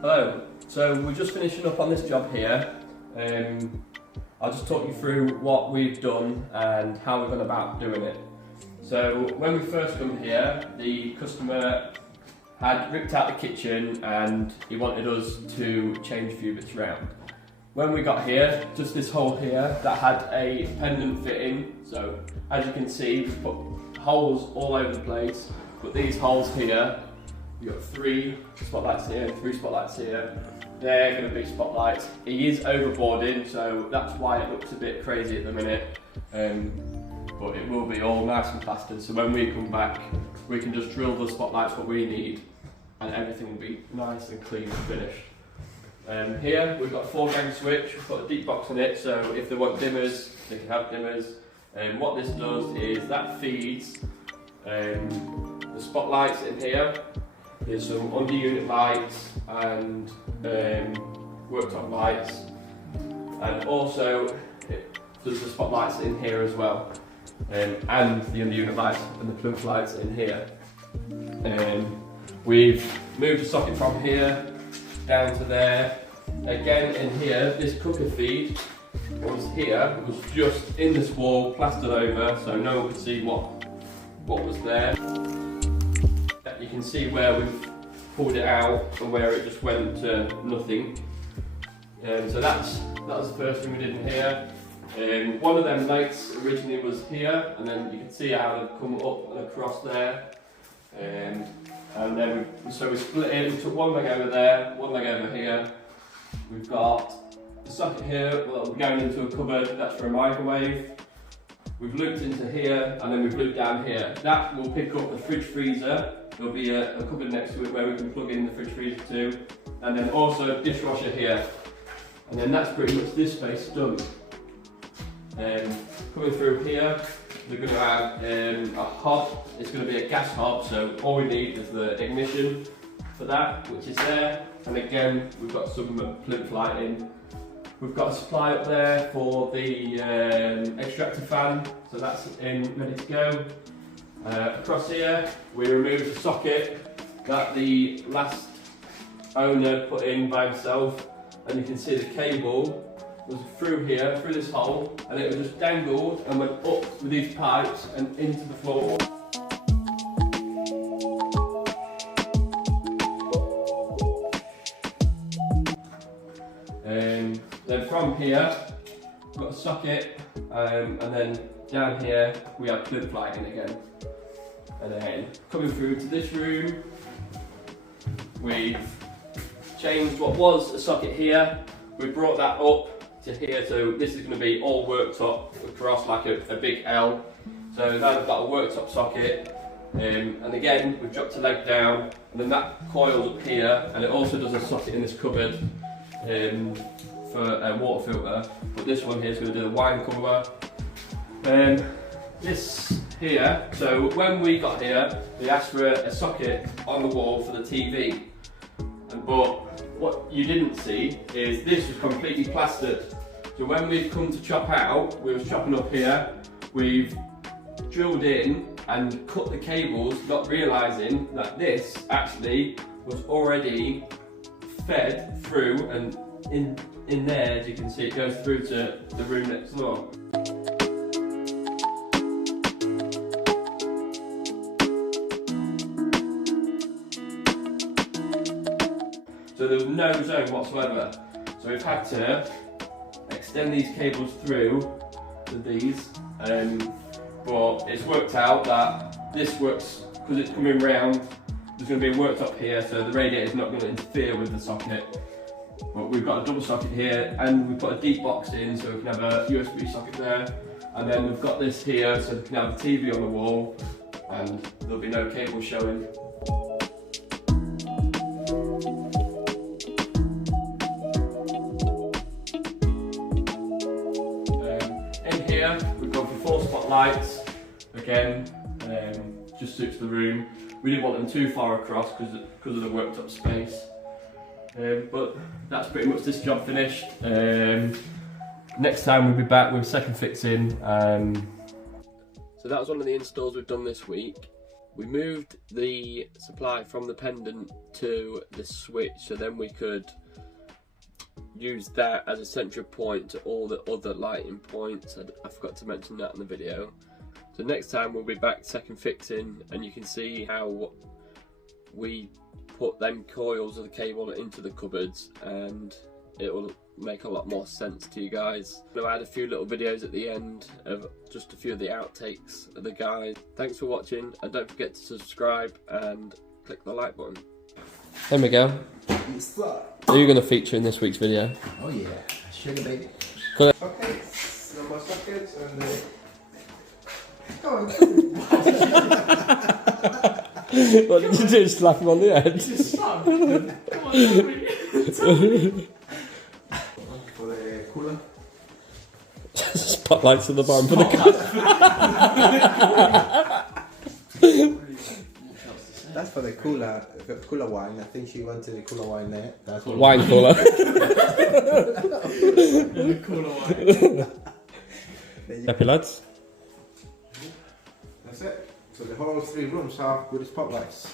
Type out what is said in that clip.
Hello, so we're just finishing up on this job here. I'll just talk you through what we've done and how we've gone about doing it. So when we first come here, the customer had ripped out the kitchen and he wanted us to change a few bits around. When we got here, just this hole here that had a pendant fitting, so as you can see we've put holes all over the place, but these holes here, you've got 3 spotlights here, 3 spotlights here. They're going to be spotlights. He is overboarding, so that's why it looks a bit crazy at the minute. But it will be all nice and plastered, so when we come back, we can just drill the spotlights what we need, and everything will be nice and clean and finished. Here we've got a 4-gang switch. We've got a deep box on it, so if they want dimmers, they can have dimmers. And what this does is that feeds the spotlights in here. There's some under unit lights and worktop lights, and also it does the spotlights in here as well, and the under unit lights and the plug lights in here. We've moved the socket from here down to there. Again in here, this cooker feed was here, it was just in this wall, plastered over, so no one could see what was there. You can see where we've pulled it out and where it just went to nothing. So that was the first thing we did in here. One of them lights originally was here, and then you can see how they've come up and across there. And then we split it. We took one leg over there, one leg over here. We've got the socket here, well, we're going into a cupboard, that's for a microwave. We've looped into here, and then we've looped down here. That will pick up the fridge freezer. There'll be a cupboard next to it where we can plug in the fridge freezer too. And then also a dishwasher here. And then that's pretty much this space done. Coming through here, we're going to have a hob. It's going to be a gas hob, so all we need is the ignition for that, which is there. And again, we've got some plinth lighting. We've got a supply up there for the extractor fan, so that's in, ready to go. Across here, we removed the socket that the last owner put in by himself, and you can see the cable was through here, through this hole, and it was just dangled and went up with these pipes and into the floor. Then from here, we've got a socket, and then down here we have plinth lighting again. And then coming through to this room, we've changed what was a socket here. We brought that up to here, so this is going to be all worktop across like a big L. So now we've got a worktop socket, and again we've dropped a leg down, and then that coils up here, and it also does a socket in this cupboard for a water filter. But this one here is going to do the wine cooler. This here, so when we got here, they asked for a socket on the wall for the TV. But what you didn't see is this was completely plastered. So when we've come to chop out, we was chopping up here, we've drilled in and cut the cables, not realising that this actually was already fed through, and in there, as you can see, it goes through to the room next door. So there was no zone whatsoever. So we've had to extend these cables through to these, but it's worked out that this works because it's coming round. There's going to be a worktop here, so the radiator is not going to interfere with the socket. But we've got a double socket here, and we've put a deep box in, so we can have a USB socket there. And then we've got this here, so we can have the TV on the wall, and there'll be no cable showing. In here, we've gone for 4 spotlights. Again, just suits the room. We didn't want them too far across because of the worktop space. But that's pretty much this job finished. Next time we'll be back with second fits in. So that was one of the installs we've done this week. We moved the supply from the pendant to the switch, so then we could use that as a central point to all the other lighting points. I forgot to mention that in the video. So next time we'll be back second fixing, and you can see how we put them coils of the cable into the cupboards, and it will make a lot more sense to you guys. I had a few little videos at the end of just a few of the outtakes of the guys. Thanks for watching, and don't forget to subscribe and click the like button. Hey Miguel, are you going to feature in this week's video? Oh yeah, sugar baby. Sockets, number sockets, and go on. What did you do? Slap him on the head? Just stop. Come on, tell me. For the cooler. Spotlights at the bottom for the That's for the cooler wine. I think she wanted the cooler wine there. That's what wine cooler. The cooler wine. Happy lads? That's it. So the whole 3 rooms are with the spotlights.